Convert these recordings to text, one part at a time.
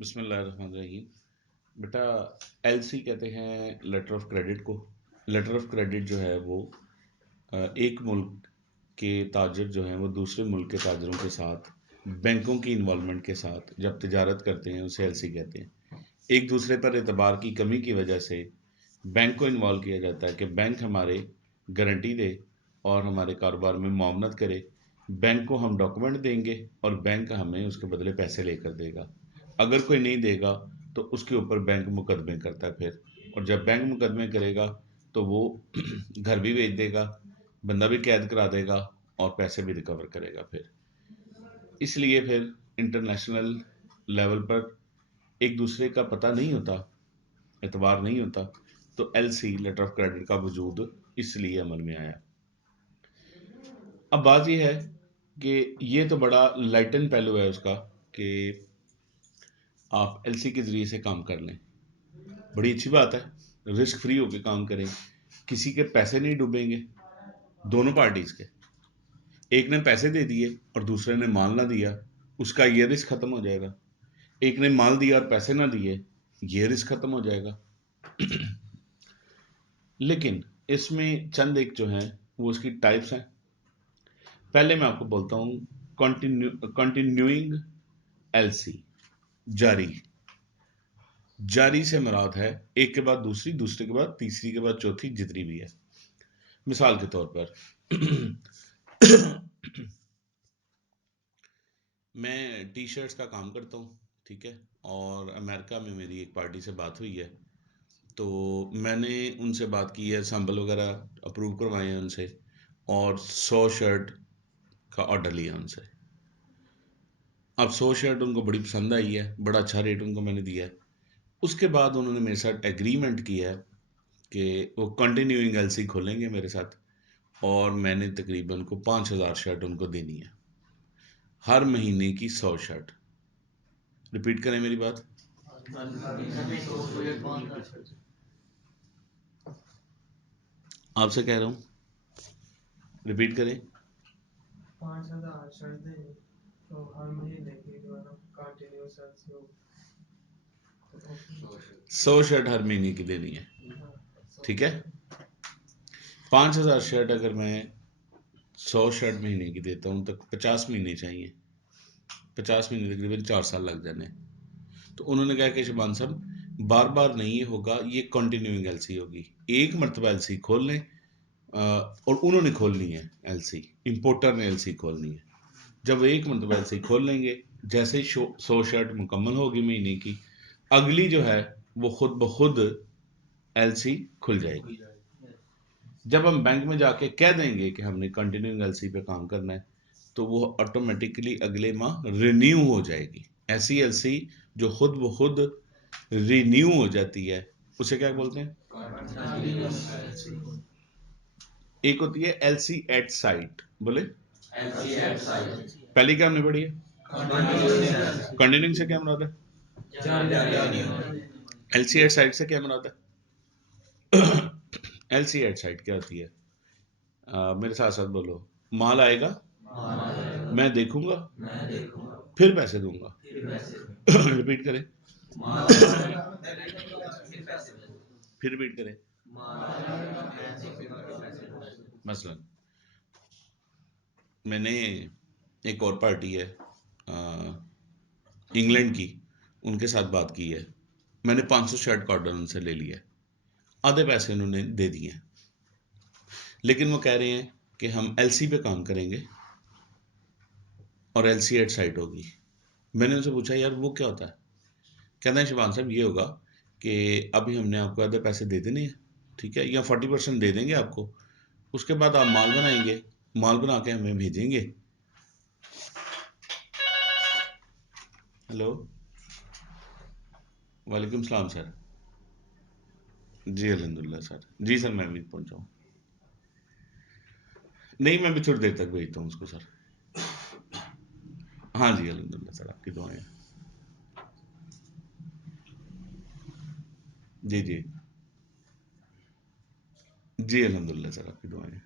बिस्मिल्लाहिर्रहमानिर्रहीम। बेटा, एलसी कहते हैं लेटर ऑफ क्रेडिट को। लेटर ऑफ क्रेडिट जो है वो एक मुल्क के ताजर जो हैं वो दूसरे मुल्क के ताजरों के साथ बैंकों की इन्वॉल्वमेंट के साथ जब तिजारत करते हैं उसे एलसी कहते हैं। एक दूसरे पर एतबार की कमी की वजह से बैंक को इन्वॉल्व किया जाता है कि बैंक हमारे गारंटी दे और हमारे कारोबार में मुआवनत करे। बैंक को हम डॉक्यूमेंट देंगे और बैंक हमें उसके बदले पैसे लेकर देगा। अगर कोई नहीं देगा तो उसके ऊपर बैंक मुकदमे करता है फिर। और जब बैंक मुकदमे करेगा तो वो घर भी बेच देगा, बंदा भी कैद करा देगा और पैसे भी रिकवर करेगा फिर। इसलिए फिर इंटरनेशनल लेवल पर एक दूसरे का पता नहीं होता, एतबार नहीं होता, तो एलसी लेटर ऑफ क्रेडिट का वजूद इसलिए अमल में आया। अब बात यह है कि ये तो बड़ा लाइटन पहलू है उसका कि आप एलसी के जरिए से काम कर लें, बड़ी अच्छी बात है। रिस्क फ्री होकर काम करें, किसी के पैसे नहीं डूबेंगे, दोनों पार्टीज के। एक ने पैसे दे दिए और दूसरे ने माल ना दिया, उसका ये रिस्क खत्म हो जाएगा। एक ने माल दिया और पैसे ना दिए, ये रिस्क खत्म हो जाएगा। लेकिन इसमें चंद एक जो है वो उसकी टाइप्स हैं। पहले मैं आपको बोलता हूं कंटिन्यूइंग एलसी, जारी। जारी से मुराद है एक के बाद दूसरी, दूसरे के बाद तीसरी, के बाद चौथी, जितनी भी है। मिसाल के तौर पर मैं टी शर्ट्स का काम करता हूँ, ठीक है। और अमेरिका में मेरी एक पार्टी से बात हुई है, तो मैंने उनसे बात की है, सैंपल वगैरह अप्रूव करवाए हैं उनसे और 100 शर्ट का ऑर्डर लिया उनसे। अब 100 शर्ट उनको बड़ी पसंद आई है, बड़ा अच्छा रेट उनको मैंने दिया है। उसके बाद उन्होंने मेरे साथ एग्रीमेंट किया है कि वो कंटिन्यूइंग एलसी खोलेंगे मेरे साथ, और मैंने तकरीबन को 5,000 शर्ट उनको देनी है, हर महीने की 100 शर्ट। रिपीट करें मेरी बात। आपसे कह रहा हूँ, रिपीट करें। 5,000 देंगे तो हर महीने की जो है ना कंटिन्यूस हो। 100 शर्ट हर महीने की देनी है, ठीक है। 5,000 शर्ट अगर मैं 100 शर्ट महीने की देता हूँ तो 50 महीने चाहिए। 50 महीने तकरीबन 4 साल लग जाने। तो उन्होंने कहा कि शबान साहब, बार बार नहीं ये होगा, ये कंटिन्यूइंग एलसी होगी। एक मरतबा एलसी खोल लें, और उन्होंने खोलनी है एलसी, इंपोर्टर ने एलसी खोलनी है। जब वो एक मरतबा एलसी खोल लेंगे, जैसे ही 100 शर्ट मुकम्मल होगी महीने की, अगली जो है वो खुद ब खुद एलसी खुल जाएगी। जब हम बैंक में जाके कह देंगे कि हमने कंटिन्यूइंग एलसी पे काम करना है, तो वो ऑटोमेटिकली अगले माह रिन्यू हो जाएगी। ऐसी एलसी जो खुद ब खुद रिन्यू हो जाती है, उसे क्या बोलते हैं? एक होती है एलसी एट साइट, बोले। पहली क्या हमने पढ़ी है? कंटिन्यूइंग से क्या मुराद है? एलसी एट साइट से क्या मुराद है? एलसी एट साइट क्या होती है? मेरे साथ साथ बोलो। माल आएगा, मैं देखूंगा, फिर पैसे दूंगा। रिपीट करें, फिर रिपीट करें। मसलन मैंने, एक और पार्टी है इंग्लैंड की, उनके साथ बात की है। मैंने 500 शर्ट का ऑर्डर उनसे ले लिया, आधे पैसे उन्होंने दे दिए, लेकिन वो कह रहे हैं कि हम एलसी पे काम करेंगे और एलसी एट साइट होगी। मैंने उनसे पूछा, यार वो क्या होता है? कहते हैं शिवान साहब, ये होगा कि अभी हमने आपको आधे पैसे दे देने हैं, ठीक है, या 40% दे देंगे आपको। उसके बाद आप माल बनाएंगे, माल बना के हमें भेजेंगे। हेलो, वालेकुम सलाम सर। जी अल्हम्दुलिल्लाह सर। जी सर, मैं भी पहुंचा हूँ। नहीं, मैं भी थोड़ी देर तक भेजता हूँ उसको सर। हाँ जी अल्हम्दुलिल्लाह सर, आपकी दुआएं। जी जी। जी अल्हम्दुलिल्लाह सर, आपकी दुआएं।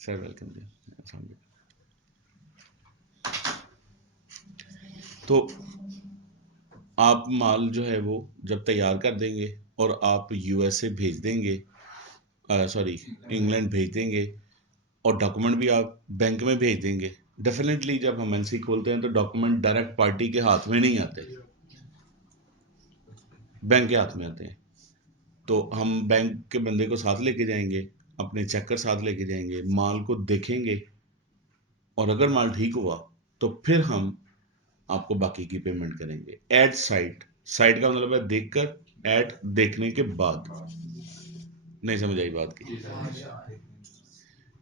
सर वेलकम जी, अस्सलाम वालेकुम। तो आप माल जो है वो जब तैयार कर देंगे और आप यूएसए भेज देंगे, सॉरी इंग्लैंड भेज देंगे, और डॉक्यूमेंट भी आप बैंक में भेज देंगे। डेफिनेटली जब हम एलसी खोलते हैं तो डॉक्यूमेंट डायरेक्ट पार्टी के हाथ में नहीं आते, बैंक के हाथ में आते हैं। तो हम बैंक के बंदे को साथ लेके जाएंगे, अपने चेकर साथ लेके जाएंगे, माल को देखेंगे, और अगर माल ठीक हुआ तो फिर हम आपको बाकी की पेमेंट करेंगे एट साइट। साइट का मतलब है देखकर, एट देखने के बाद। नहीं समझ आई बात की?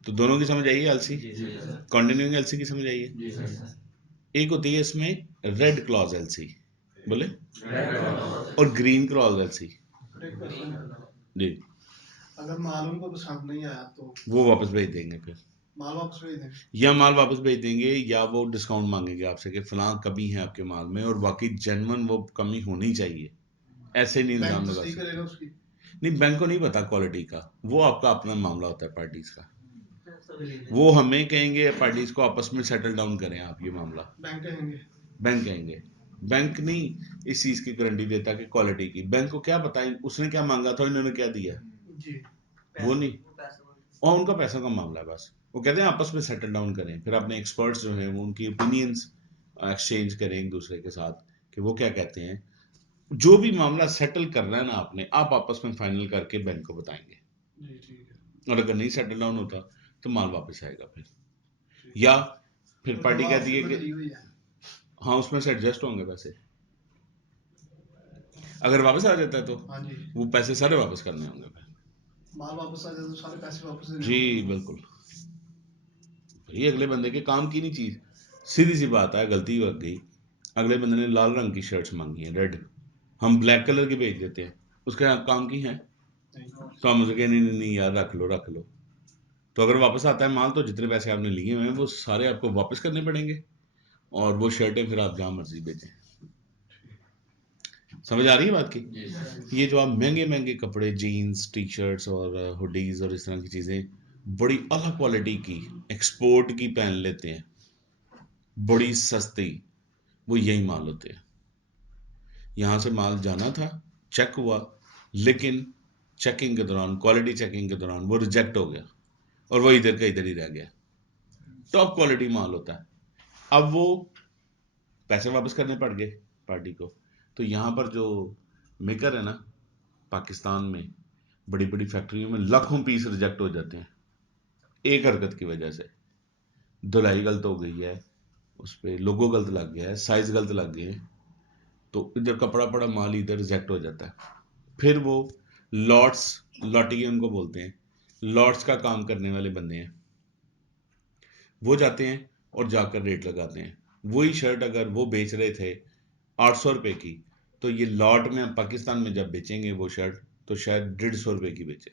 तो दोनों की समझ आई है एलसी? कंटिन्यूइंग एलसी की समझ आई है? एक होती है इसमें रेड क्लॉज एलसी, बोले, और ग्रीन क्लॉज एलसी। जी, अगर माल उनको पसंद नहीं आया तो वो वापस भेज देंगे, फिर माल वापस भेज देंगे, या माल वापस भेज देंगे, या वो डिस्काउंट मांगेंगे आपसे कि फलां कमी है आपके माल में, और बाकी जेन्युइन वो कमी होनी चाहिए। ऐसे नहीं बैंक इल्जाम तो लगा सही सकते। करेगा उसकी। नहीं, बैंक को नहीं पता क्वालिटी का, वो आपका अपना मामला होता है पार्टीज का। वो हमें कहेंगे पार्टीज को आपस में सेटल डाउन करें आप ये मामला, बैंक कहेंगे, बैंक कहेंगे। बैंक नहीं इस चीज की गारंटी देता कि क्वालिटी की, बैंक को क्या पता है उसने क्या मांगा था, इन्होंने क्या दिया, जी वो नहीं, और उनका पैसा का मामला है बस। वो कहते हैं आपस में सेटल डाउन करें, फिर अपने एक्सपर्ट्स जो हैं वो उनकी ओपिनियंस एक्सचेंज करें एक दूसरे के साथ कि वो क्या कहते हैं। जो भी मामला सेटल करना है ना आपने, आप आपस में फाइनल करके बैंक को बताएंगे, जी ठीक है। और अगर नहीं सेटल डाउन होता तो माल वापस आएगा फिर, या फिर पार्टी कहती है कि हाँ उसमें से एडजस्ट होंगे पैसे। अगर वापस आ जाता है तो हाँ जी, वो पैसे सारे वापस करने होंगे फिर। माल वापस आ जाए तो सारे पैसे वापस देने जी होंगे। बिल्कुल, ये अगले बंदे के काम की नहीं चीज। सीधी सी बात है, गलती हो गई, अगले बंदे ने लाल रंग की शर्ट्स मांगी है, रेड, हम ब्लैक कलर की भेज देते हैं, उसके काम की है, तो हम उसे नहीं नहीं नहीं यार रख लो रख लो। तो अगर वापस आता है माल तो जितने पैसे आपने लिए हुए हैं वो सारे आपको वापस करने पड़ेंगे, और वो शर्टें फिर आप जहां मर्जी बेचें। समझ आ रही है बात की? ये जो आप महंगे महंगे कपड़े, जीन्स, टी शर्ट्स और हुडीज और इस तरह की चीजें बड़ी अला क्वालिटी की एक्सपोर्ट की पहन लेते हैं, बड़ी सस्ती, वो यही माल होते हैं। यहाँ से माल जाना था, चेक हुआ, लेकिन चेकिंग के दौरान, क्वालिटी चेकिंग के दौरान वो रिजेक्ट हो गया, और वो इधर का इधर ही रह गया। टॉप क्वालिटी माल होता है, अब वो पैसे वापस करने पड़ गए पार्टी को। तो यहाँ पर जो मेकर है ना, पाकिस्तान में बड़ी बड़ी फैक्ट्रियों में लाखों पीस रिजेक्ट हो जाते हैं एक हरकत की वजह से। धुलाई गलत हो गई है, उस पर लोगो गलत लग गया है, साइज गलत लग गए हैं, तो इधर कपड़ा पड़ा माल इधर रिजेक्ट हो जाता है। फिर वो लॉट्स, लॉटिए उनको बोलते हैं, लॉट्स का काम करने वाले बंदे हैं, वो जाते हैं और जाकर रेट लगाते हैं। वही शर्ट अगर वो बेच रहे थे 800 रुपए की, तो ये लॉट में हम पाकिस्तान में जब बेचेंगे वो शर्ट, तो शायद 150 रुपए की बेचे,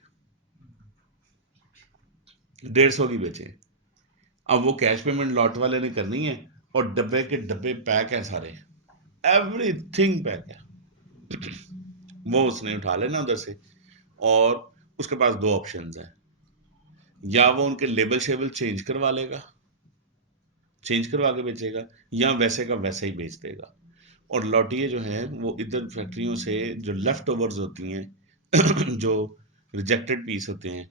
150 की बेचे। अब वो कैश पेमेंट लॉट वाले ने करनी है, और डब्बे के डब्बे पैक है सारे, एवरीथिंग पैक है, वो उसने उठा लेना उधर से। और उसके पास दो ऑप्शंस हैं, या वो उनके लेबल शेबल चेंज करवा लेगा, चेंज करवा के बेचेगा, या वैसे का वैसे ही बेच देगा। और लॉटिए जो है वो इधर फैक्ट्रियों से जो लेफ्ट ओवर्स होती हैं जो रिजेक्टेड पीस होते हैं,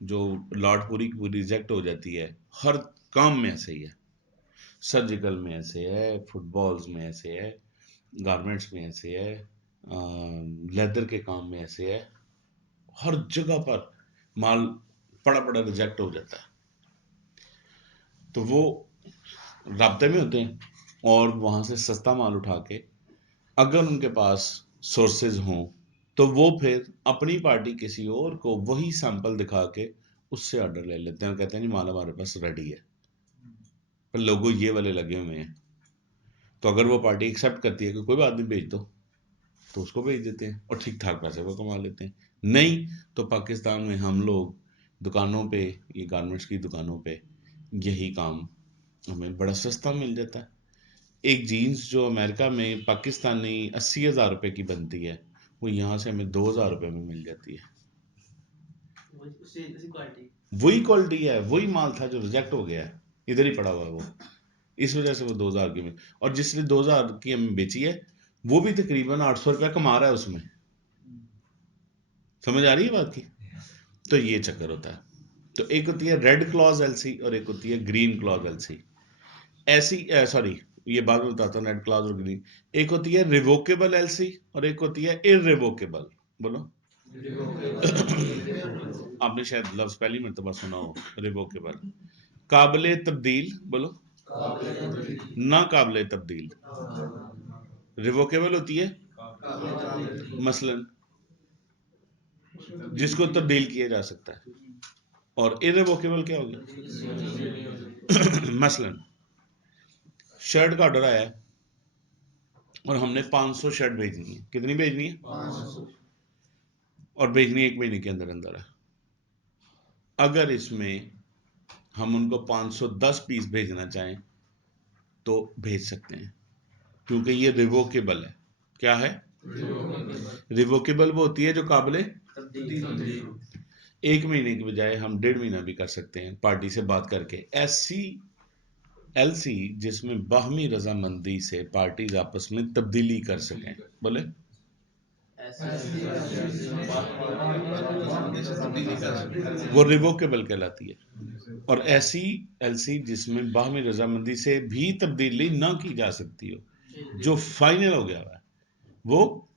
जो लॉट पूरी की पूरी रिजेक्ट हो जाती है, हर काम में ऐसे ही है, सर्जिकल में ऐसे है, फुटबॉल्स में ऐसे है, गारमेंट्स में ऐसे है, लेदर के काम में ऐसे है, हर जगह पर माल पड़ा पड़ा रिजेक्ट हो जाता है। तो वो राब्ते में होते हैं, और वहां से सस्ता माल उठा के, अगर उनके पास सोर्सेज हों, तो वो फिर अपनी पार्टी किसी और को वही सैंपल दिखा के उससे ऑर्डर ले लेते हैं, और कहते हैं जी माल हमारे पास रेडी है, पर लोगों ये वाले लगे हुए हैं। तो अगर वो पार्टी एक्सेप्ट करती है कि कोई बात नहीं भेज दो, तो उसको भेज देते हैं और ठीक ठाक पैसे को कमा लेते हैं। नहीं तो पाकिस्तान में हम लोग दुकानों पे, ये गारमेंट्स की दुकानों पे यही काम हमें बड़ा सस्ता मिल जाता है। एक जीन्स जो अमेरिका में पाकिस्तानी 80,000 रुपए की बनती है, वो यहाँ से हमें 2,000 रुपए में मिल जाती है। वही क्वालिटी है, वही माल था जो रिजेक्ट हो गया है, इधर ही पड़ा हुआ है वो, इस वजह से वो 2,000 की में, और जिसने 2,000 की हमें बेची है वो भी तकरीबन 800 रुपया कमा रहा है उसमें। समझ आ रही है बात की? तो ये चक्कर होता है। तो एक होती है रेड क्लॉज एलसी और एक होती है ग्रीन क्लॉज एलसी। ऐसी सॉरी, ये बाद में बताता हूँ रेड क्लॉज और ग्रीन। एक होती है रिवोकेबल एलसी और एक होती है इररिवोकेबल। बोलो। आपने शायद लफ्ज पहली मरतबा सुना हो, रिवोकेबल। काबिले तब्दील, बोलो। ना काबिले तब्दील। रिवोकेबल होती है मसलन जिसको तब्दील किया जा सकता है, और इररिवोकेबल क्या हो गया? मसलन शर्ट का ऑर्डर आया है और हमने 500 शर्ट भेजनी है। कितनी भेजनी है? 500। और भेजनी 1 महीने के अंदर अंदर है। अगर इसमें हम उनको 510 पीस भेजना चाहें तो भेज सकते हैं, क्योंकि ये रिवोकेबल है। क्या है? रिवोकेबल वो होती है जो काबिले 1 महीने की बजाय हम 1.5 महीना भी कर सकते हैं पार्टी से बात करके। ऐसी एलसी जिसमें बाहमी रजामंदी से पार्टीज आपस में तब्दीली कर सकें। बोले। वो रिवोकेबल कहलाती है। और ऐसी एलसी जिसमें बाहमी रजामंदी से भी तब्दीली ना की जा सकती हो, जो फाइनल हो गया है, वो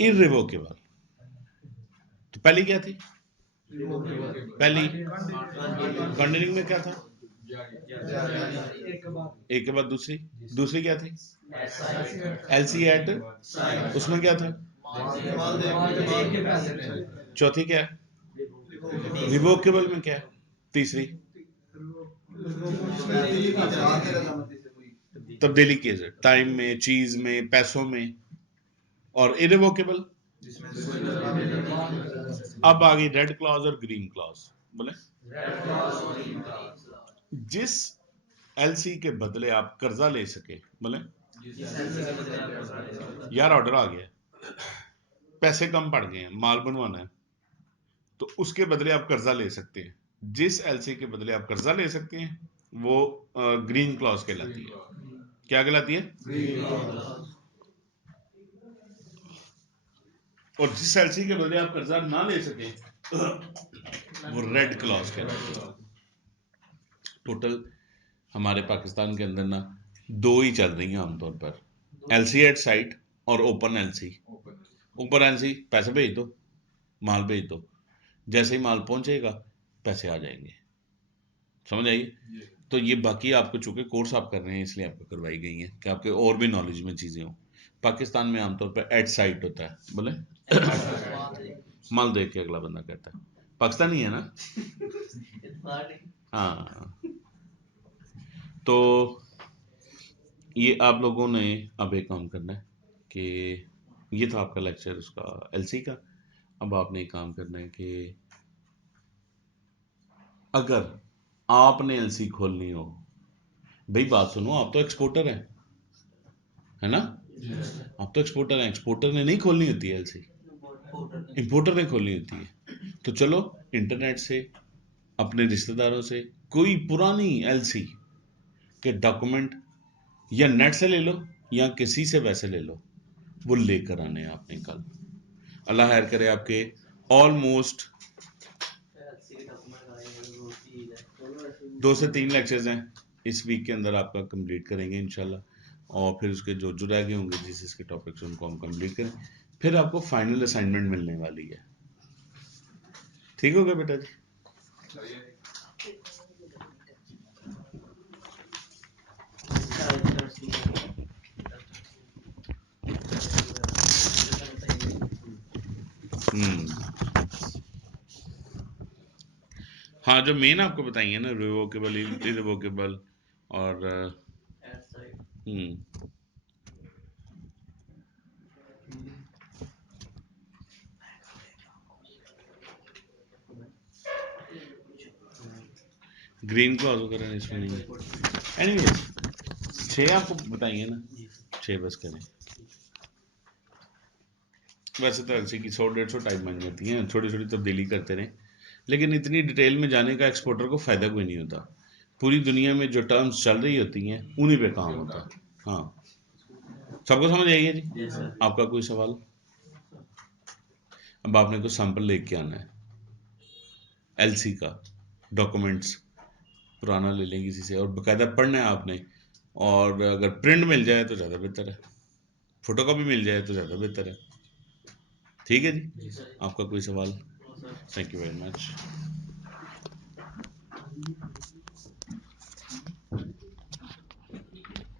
इररिवोकेबल। तो पहली क्या थी? पहली कंडीनिंग में क्या था? एक के बाद दूसरी। दूसरी क्या थी? एलसी एट, उसमें क्या था? चौथी क्या है? रिवोकेबल में क्या है? तीसरी तब्दीली की है, टाइम में, चीज में, पैसों में। और इररिवोकेबल अब आ गई रेड क्लॉज और ग्रीन क्लॉज। बोले। जिस एलसी के बदले आप कर्जा ले सके। बोले। यार ऑर्डर आ गया, पैसे कम पड़ गए हैं, माल बनवाना है, तो उसके बदले आप कर्जा ले सकते हैं। जिस एलसी के बदले आप कर्जा ले सकते हैं वो ग्रीन क्लॉज कहलाती है। क्या कहलाती है? और जिस एलसी के बदले आप कर्जा ना ले सके वो रेड क्लॉज कहलाती है। टोटल हमारे पाकिस्तान के अंदर ना दो ही चल रही हैं आमतौर पर, एलसी एट साइट और ओपन एलसी। ओपन एलसी पैसे भेज दो, माल भेज दो, जैसे ही माल पहुंचेगा पैसे आ जाएंगे। समझ आइए? तो ये बाकी आपको चूंकि कोर्स आप कर रहे हैं इसलिए आपको करवाई गई है कि आपके और भी नॉलेज में चीजें हो। पाकिस्तान में आमतौर पर एट साइट होता है। बोले। माल देख के अगला बंदा कहता है पाकिस्तानी है ना। हाँ। तो ये आप लोगों ने अब एक काम करना है कि ये था आपका लेक्चर उसका एलसी का। अब आपने एक काम करना है कि अगर आपने एलसी खोलनी हो, भाई बात सुनो, आप तो एक्सपोर्टर हैं, है ना? आप तो एक्सपोर्टर हैं, एक्सपोर्टर ने नहीं खोलनी होती है एलसी, इंपोर्टर ने खोलनी होती है। तो चलो इंटरनेट से, अपने रिश्तेदारों से कोई पुरानी एलसी के डॉक्यूमेंट या नेट से ले लो या किसी से वैसे ले लो, वो लेकर आने हैं आपने कल। अल्लाह खैर करे आपके ऑलमोस्ट 2 से 3 लेक्चर्स हैं इस वीक के अंदर आपका कंप्लीट करेंगे इंशाल्लाह। और फिर उसके जो जो रह गए होंगे जिस इसके टॉपिक्स उनको हम कंप्लीट करें, फिर आपको फाइनल असाइनमेंट मिलने वाली है। ठीक हो गया बेटा जी? हाँ, जो मेन आपको बताइए ना, रिवोकेबल, इररिवोकेबल और ग्रीन क्लॉज वगैरह इसमें नहीं है। एनीवेज 6 आपको बताइए ना, 6 बस करें। वैसे तो एलसी की 100-150 टाइप बन जाती हैं, छोटी छोटी तब्दीली करते रहें, लेकिन इतनी डिटेल में जाने का एक्सपोर्टर को फायदा कोई नहीं होता। पूरी दुनिया में जो टर्म्स चल रही होती हैं उन्हीं पे काम होता है। हाँ, सबको समझ आएगी जी? जी सर। आपका कोई सवाल? अब आपने कुछ सैंपल लेके आना है एलसी का, डॉक्यूमेंट्स पुराना ले लें किसी से, और बकायदा पढ़ना है आपने, और अगर प्रिंट मिल जाए तो ज़्यादा बेहतर है, फोटोकॉपी मिल जाए तो ज़्यादा बेहतर है। ठीक है जी? जी सर। आपका कोई सवाल? No sir. Thank you very much.